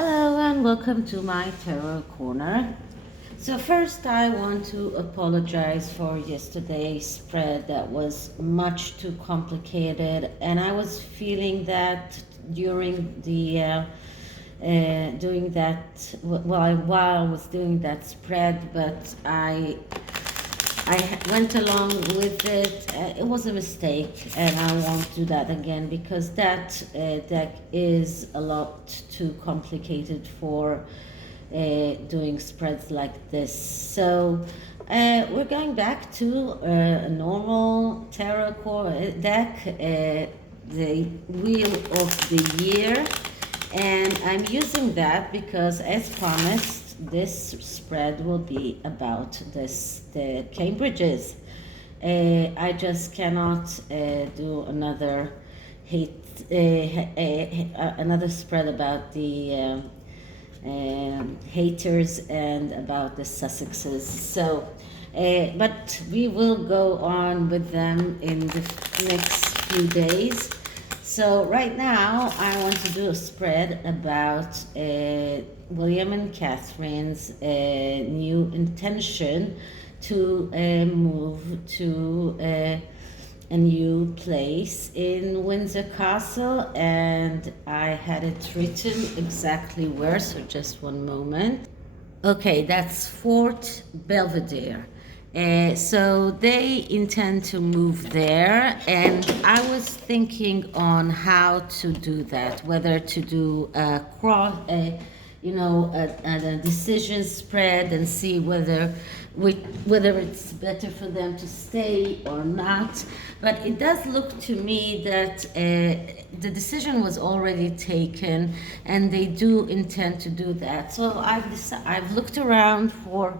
Hello and welcome to my tarot corner. So first I want to apologize for yesterday's spread that was much too complicated, and I was feeling that during the doing that while I was doing that spread, but I went along with it. It was a mistake, and I won't do that again because that deck is a lot too complicated for doing spreads like this. So we're going back to a normal tarot deck, the Wheel of the Year, and I'm using that because, as promised, this spread will be about the Cambridges. I just cannot do another another spread about the haters and about the Sussexes. So, but we will go on with them in the next few days. So right now I want to do a spread about William and Catherine's new intention to move to a new place in Windsor Castle, and I had it written exactly where, so just one moment. Okay, that's Fort Belvedere. So they intend to move there, and I was thinking on how to do that, whether to do a decision spread and see whether it's better for them to stay or not. But it does look to me that the decision was already taken, and they do intend to do that. So I've looked around for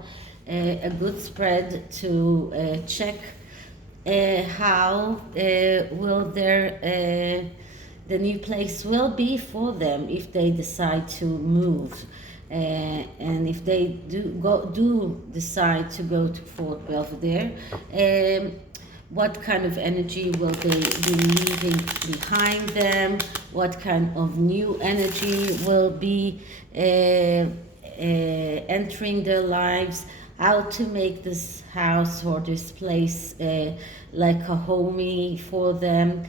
a good spread to check how will the new place will be for them if they decide to move, and if they do decide to go to Fort Belvedere, what kind of energy will they be leaving behind them? What kind of new energy will be entering their lives? How to make this house or this place like a homey for them,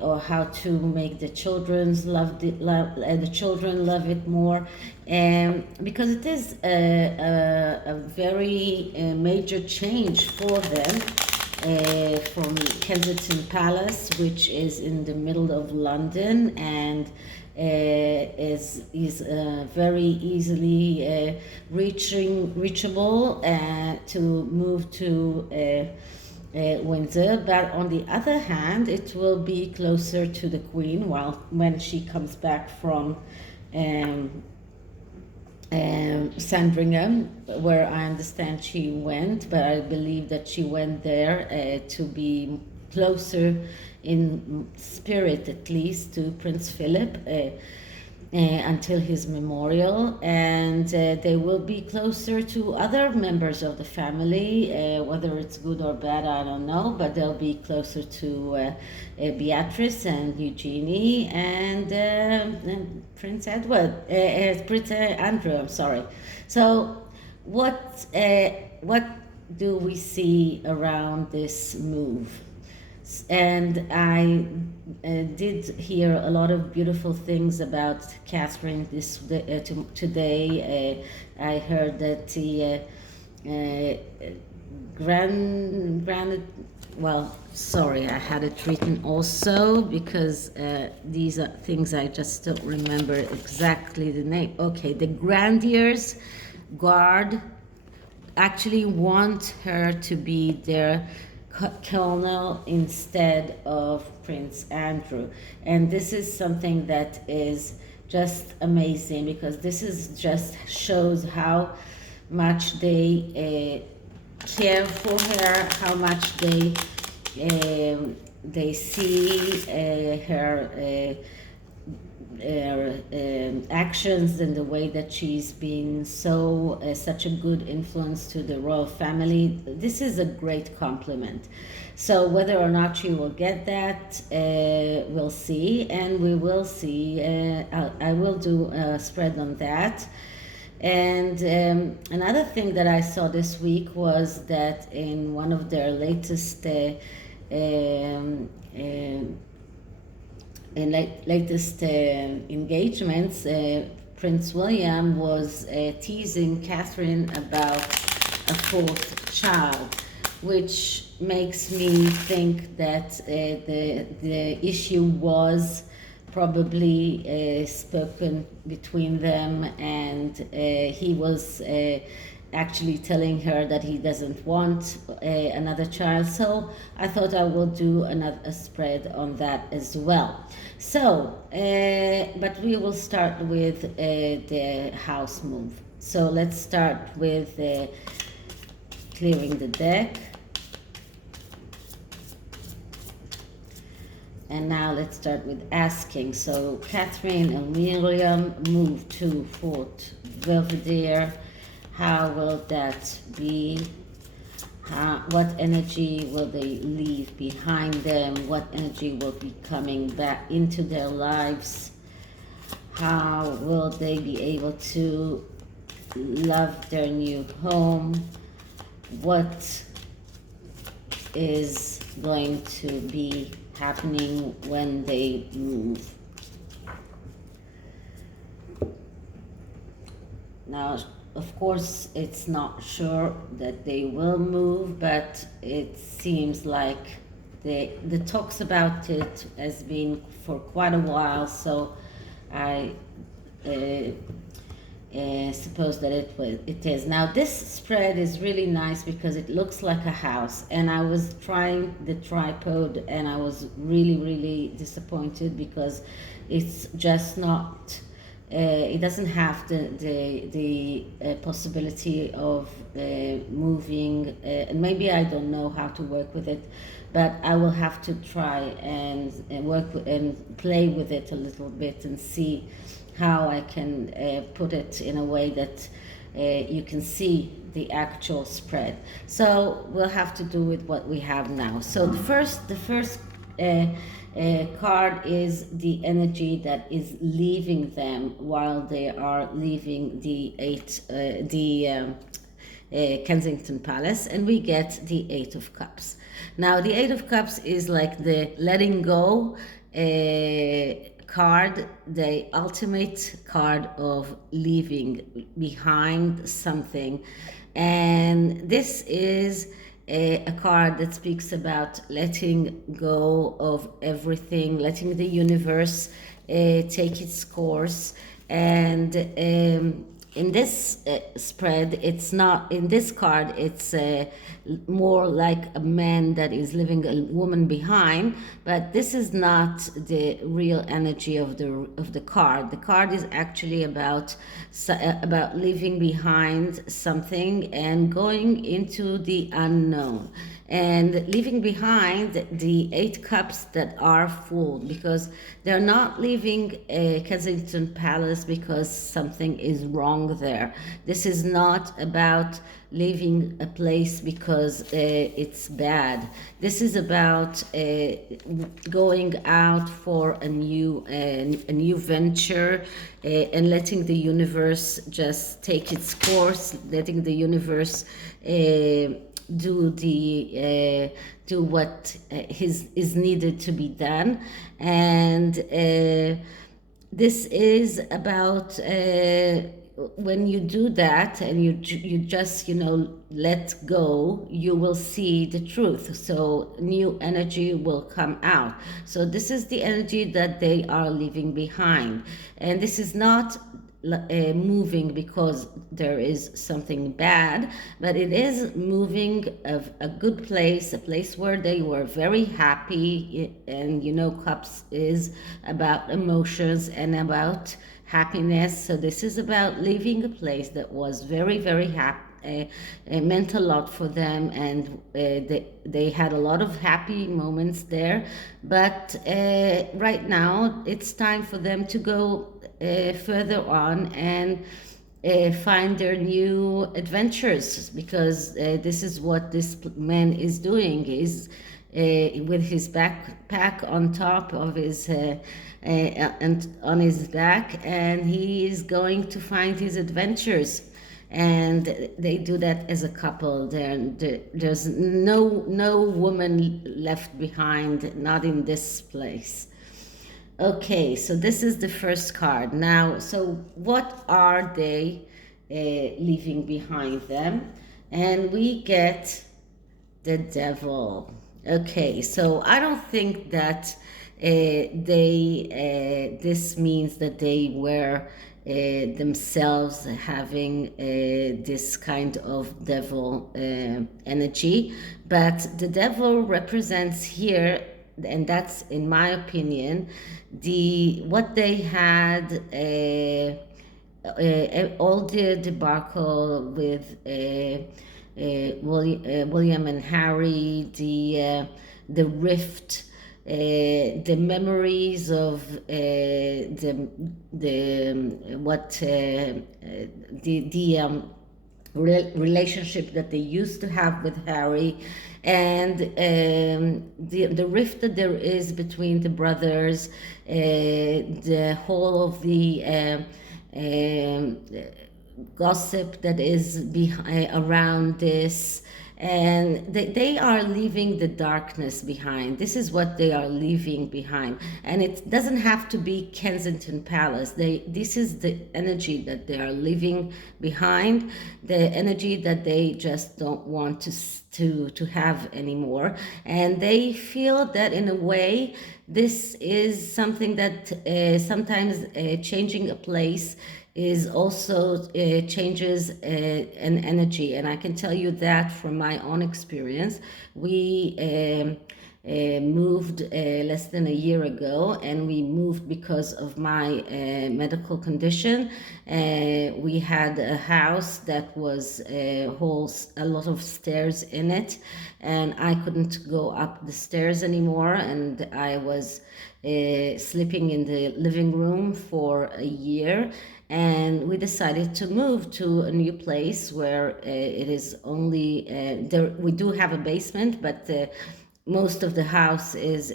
or how to make the children love it more, because it is a very major change for them, from Kensington Palace, which is in the middle of London, and is very easily reachable to move to Windsor. But on the other hand, it will be closer to the Queen when she comes back from Sandringham, where I understand she went, but I believe that she went there to be closer in spirit, at least, to Prince Philip until his memorial, and they will be closer to other members of the family, whether it's good or bad, I don't know, but they'll be closer to Beatrice and Eugenie and Prince Andrew, I'm sorry. So what do we see around this move? And I did hear a lot of beautiful things about Catherine today. I heard that the sorry, I had it written also because these are things I just don't remember exactly the name. Okay, the Grandiers Guard actually want her to be their colonel instead of Prince Andrew, and this is something that is just amazing, because this is just shows how much they care for her, how much they see her actions and the way that she's been such a good influence to the royal family. This is a great compliment. So whether or not she will get that, we'll see, and we will see. I will do a spread on that. And another thing that I saw this week was that in one of their latest engagements, Prince William was teasing Catherine about a fourth child, which makes me think that the issue was probably spoken between them, and he was actually telling her that he doesn't want another child. So I thought I will do a spread on that as well. So, but we will start with the house move. So let's start with clearing the deck. And now let's start with asking. So Catherine and William move to Fort Belvedere. How will that be? What energy will they leave behind them? What energy will be coming back into their lives? How will they be able to love their new home? What is going to be happening when they move? Now, of course, it's not sure that they will move, but it seems like the talks about it has been for quite a while, so I suppose that it is. Now, this spread is really nice because it looks like a house, and I was trying the tripod and I was really disappointed because it's just not it doesn't have the possibility of moving, and maybe I don't know how to work with it, but I will have to try and work and play with it a little bit and see how I can put it in a way that you can see the actual spread. So we'll have to do with what we have now. So the first card is the energy that is leaving them while they are leaving the Kensington Palace, and we get the Eight of Cups. Now the Eight of Cups is like the letting go card, the ultimate card of leaving behind something, and this is a card that speaks about letting go of everything, letting the universe take its course. And in this spread, it's not, in this card, it's more like a man that is leaving a woman behind, but this is not the real energy of the card. The card is actually about leaving behind something and going into the unknown, and leaving behind the 8 cups that are full, because they're not leaving Kensington Palace because something is wrong there. This is not about leaving a place because it's bad. This is about going out for a new venture, and letting the universe just take its course, letting the universe do what is needed to be done. And this is about when you do that and you just let go, you will see the truth. So new energy will come out. So this is the energy that they are leaving behind, and this is not moving because there is something bad, but it is moving of a good place, a place where they were very happy. And cups is about emotions and about happiness. So this is about leaving a place that was very, very happy, it meant a lot for them, and they had a lot of happy moments there. But right now, it's time for them to go further on and find their new adventures, because this is what this man is doing, is with his backpack on top of his and on his back, and he is going to find his adventures. And they do that as a couple. There's no woman left behind, not in this place. Okay, so this is the first card. Now, so what are they leaving behind them? And we get the devil. Okay, so I don't think that this means that they were themselves having this kind of devil energy, but the devil represents here, and that's, in my opinion, what they had, all the debacle with William and Harry, the rift, the memories of relationship that they used to have with Harry, and the rift that there is between the brothers, the whole of the gossip that is around this, and they are leaving the darkness behind. This is what they are leaving behind, and it doesn't have to be Kensington Palace. This is the energy that they are leaving behind, the energy that they just don't want to have anymore, and they feel that in a way this is something that sometimes changing a place is also changes an energy. And I can tell you that from my own experience. We moved less than a year ago, and we moved because of my medical condition. We had a house that was a lot of stairs in it, and I couldn't go up the stairs anymore, and I was sleeping in the living room for a year. And we decided to move to a new place where it is only there. We do have a basement, but most of the house is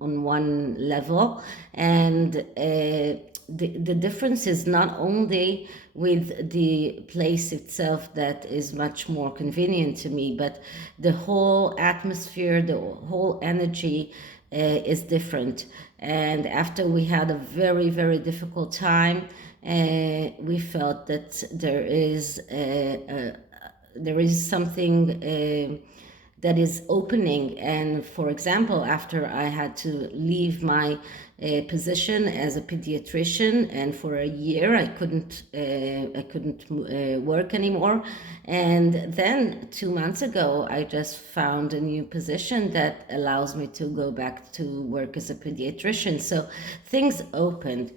on one level, and the difference is not only with the place itself that is much more convenient to me, but the whole atmosphere, the whole energy is different. And after we had a very, very difficult time, we felt that there is something that is opening. And for example, after I had to leave my position as a pediatrician, and for a year I couldn't work anymore, and then 2 months ago I just found a new position that allows me to go back to work as a pediatrician. So things opened.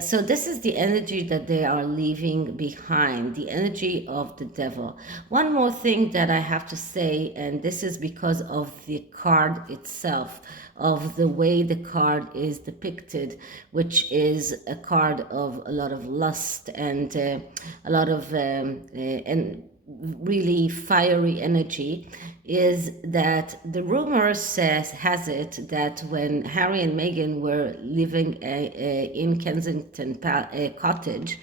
So this is the energy that they are leaving behind, the energy of the devil. One more thing that I have to say, and this is because of the card itself, of the way the card is depicted, which is a card of a lot of lust and a lot of and really fiery energy, is that the rumor has it that when Harry and Meghan were living in Kensington Cottage,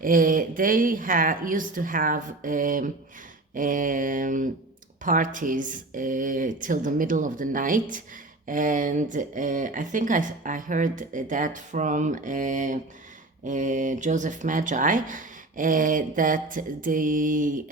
they used to have parties till the middle of the night. And I think I heard that from Joseph Magi, that the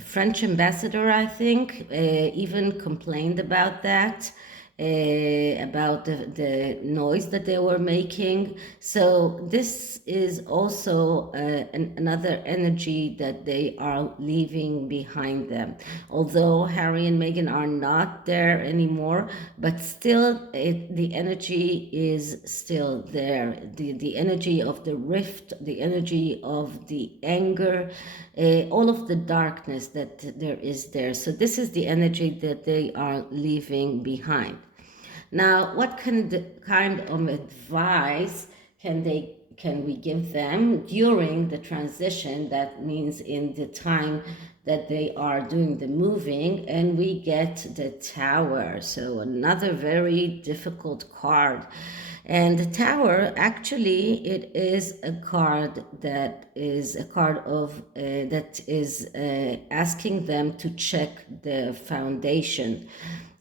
French ambassador, I think, even complained about that. about the noise that they were making. So this is also another energy that they are leaving behind them. Although Harry and Meghan are not there anymore, but still the energy is still there. The energy of the rift, the energy of the anger, all of the darkness that there is there. So this is the energy that they are leaving behind. Now, what kind of advice can we give them during the transition? That means in the time that they are doing the moving, and we get the Tower. So another very difficult card. And the Tower, actually, it is a card that is a card of that is asking them to check the foundation.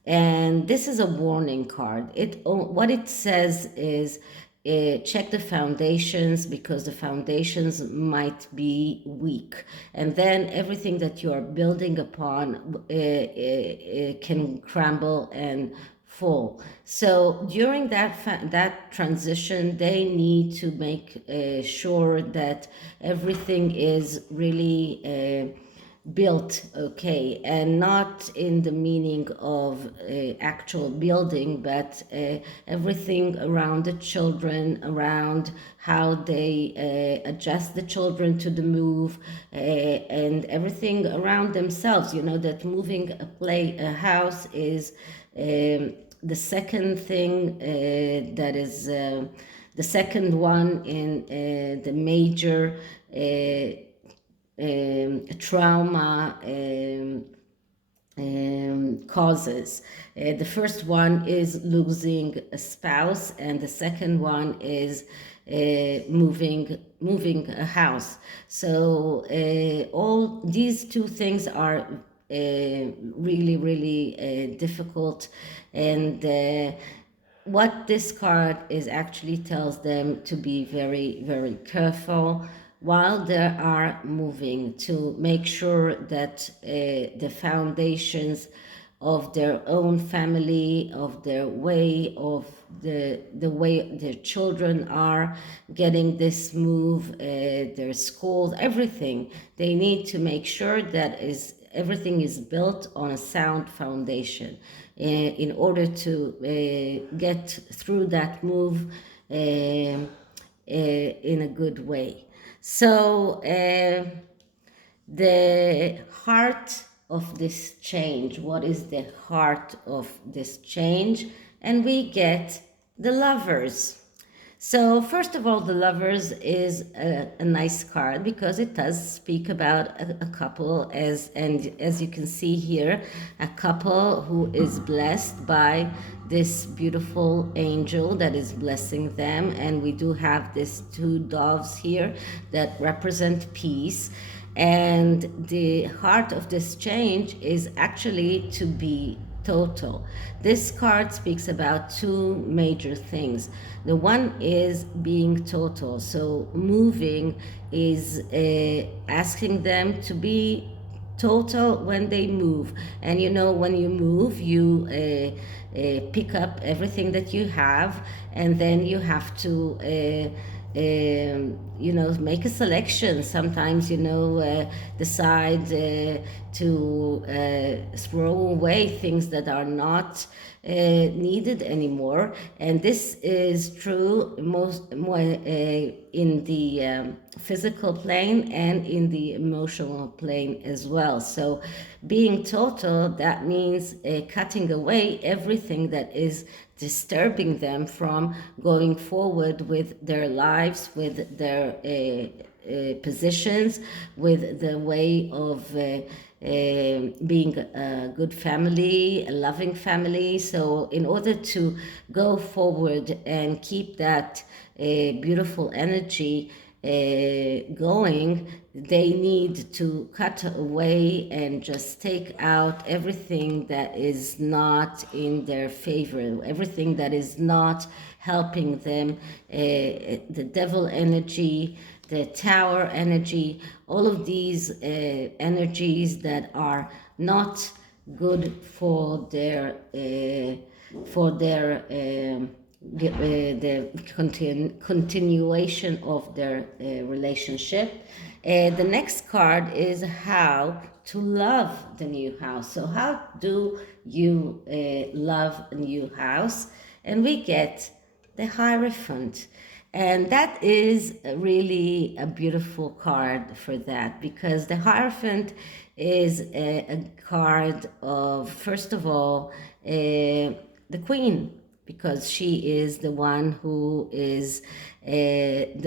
And this is a warning card. What it says is check the foundations, because the foundations might be weak, and then everything that you are building upon can crumble and fall. So during that transition, they need to make sure that everything is really built okay, and not in the meaning of actual building, but everything around the children, around how they adjust the children to the move, and everything around themselves. You know that moving a house is the second thing that is the second one in the major trauma causes. The first one is losing a spouse, and the second one is moving a house. So all these two things are really difficult, and what this card is actually tells them to be very careful while they are moving, to make sure that the foundations of their own family, of their way, of the way their children are getting this move, their schools, everything. They need to make sure that everything is built on a sound foundation in order to get through that move in a good way. So the heart of this change, what is the heart of this change? And we get the Lovers. So first of all, the Lovers is a nice card because it does speak about a couple, and as you can see here, a couple who is blessed by this beautiful angel that is blessing them. And we do have these two doves here that represent peace. And the heart of this change is actually to be total. This card speaks about two major things. The one is being total. So moving is asking them to be total when they move. And you know, when you move, you pick up everything that you have, and then you have to make a selection. Sometimes, decide to throw away things that are not needed anymore. And this is true more in the physical plane and in the emotional plane as well. So being total, that means cutting away everything that is disturbing them from going forward with their lives, with their positions, with the way of being a good family, a loving family. So in order to go forward and keep that beautiful energy going, they need to cut away and just take out everything that is not in their favor, everything that is not helping them, the devil energy, the tower energy, all of these energies that are not good for their for their the continuation of their relationship. The next card is how to love the new house. So how do you love a new house? And we get the Hierophant. And that is really a beautiful card for that, because the Hierophant is a card of, first of all, the Queen, because she is the one who is in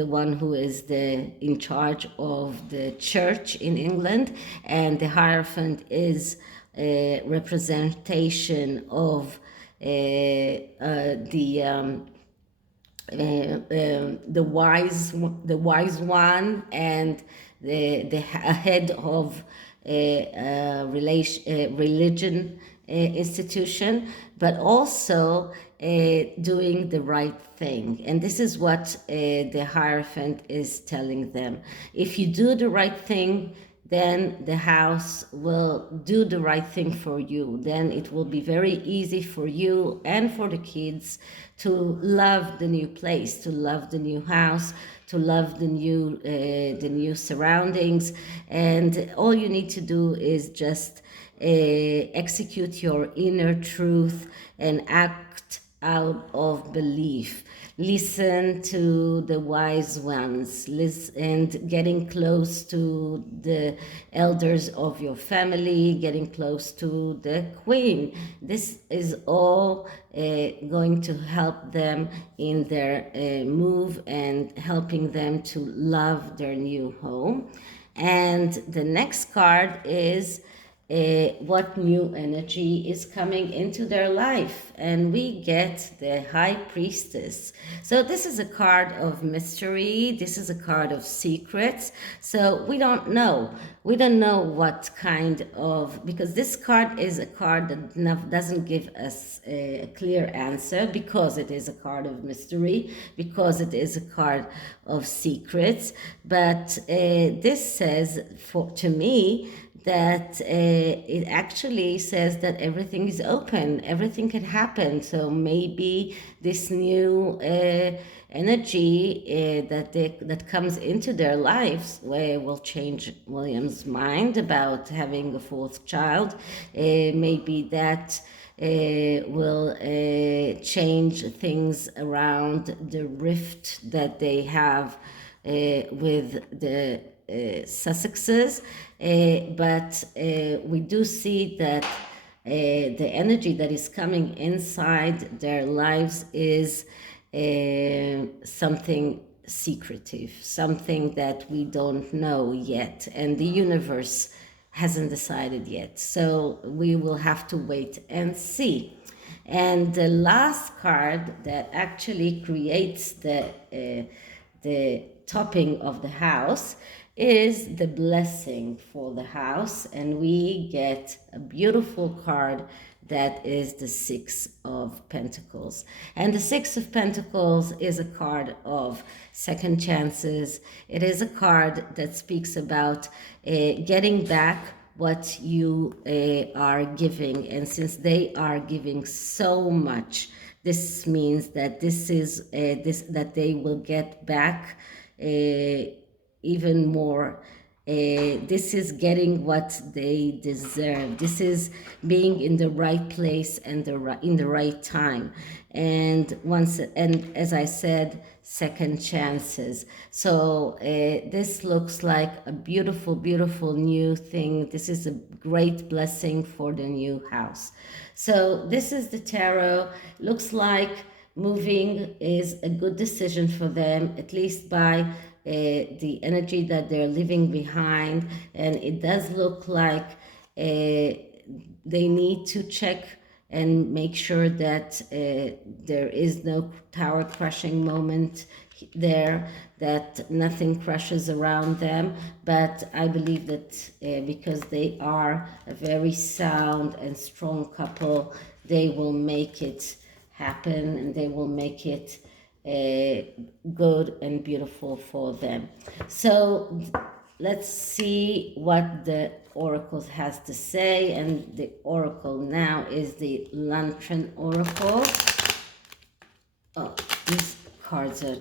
charge of the church in England, and the Hierophant is a representation of the wise one, and the head of religion institution, but also doing the right thing. And this is what the Hierophant is telling them. If you do the right thing, then the house will do the right thing for you. Then it will be very easy for you and for the kids to love the new place, to love the new house, to love the new surroundings. And all you need to do is just execute your inner truth and act out of belief. Listen to the wise ones, and getting close to the elders of your family, getting close to the Queen. This is all going to help them in their move and helping them to love their new home. And the next card is what new energy is coming into their life, and we get the High Priestess. So this is a card of mystery, this is a card of secrets. So we don't know what kind of, because this card is a card that doesn't give us a clear answer, because it is a card of mystery, because it is a card of secrets. But this says, to me, that it actually says that everything is open, everything can happen. So maybe this new energy that comes into their lives will change William's mind about having a fourth child. Maybe that will change things around the rift that they have with the Sussexes, but we do see that the energy that is coming inside their lives is something secretive, something that we don't know yet, and the universe hasn't decided yet. So we will have to wait and see. And the last card that actually creates the topping of the house is the blessing for the house, and we get a beautiful card that is the Six of Pentacles. And the Six of Pentacles is a card of second chances. It is a card that speaks about getting back what you are giving, and since they are giving so much, this means that that they will get back even more. This is getting what they deserve. This is being in the right place and in the right time. And as I said, second chances. So this looks like a beautiful, beautiful new thing. This is a great blessing for the new house. So this is the tarot. Looks like moving is a good decision for them, at least by the energy that they're leaving behind. And it does look like they need to check and make sure that there is no tower crushing moment there, that nothing crushes around them. But I believe that because they are a very sound and strong couple, they will make it happen, and they will make it good and beautiful for them. So let's see what the oracle has to say, and the oracle now is the Lantern Oracle. Oh, these cards are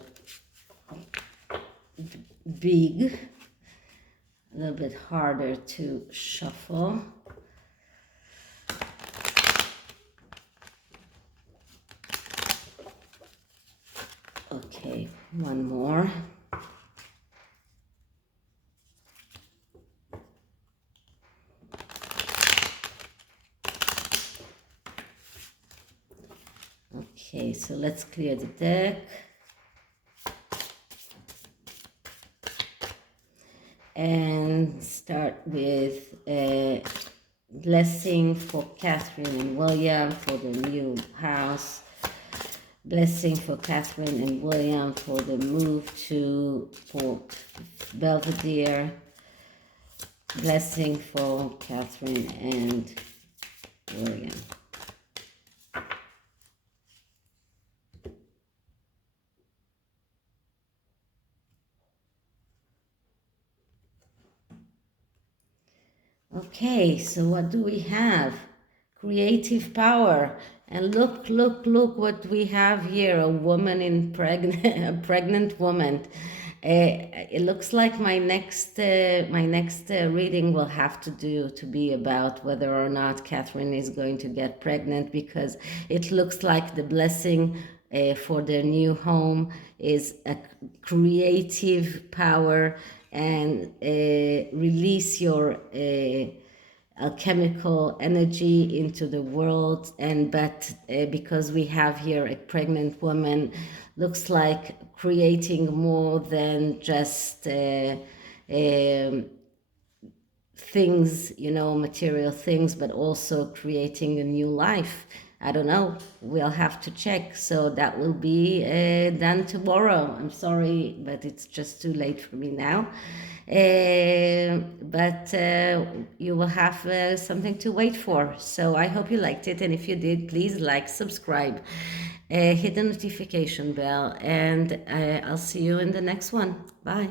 big, a little bit harder to shuffle. Okay, one more. Okay, so let's clear the deck. And start with a blessing for Catherine and William for the new house. Blessing for Catherine and William for the move to Port Belvedere. Blessing for Catherine and William. Okay, so what do we have? Creative power. And look what we have here, a woman in a pregnant woman. It looks like my next reading will have to be about whether or not Catherine is going to get pregnant, because it looks like the blessing for their new home is a creative power, and release your alchemical energy into the world. And because we have here a pregnant woman, looks like creating more than just things, material things, but also creating a new life. I don't know, we'll have to check. So that will be done tomorrow. I'm sorry, but it's just too late for me now. But you will have something to wait for. So I hope you liked it, and if you did, please like, subscribe, hit the notification bell, and I'll see you in the next one. Bye.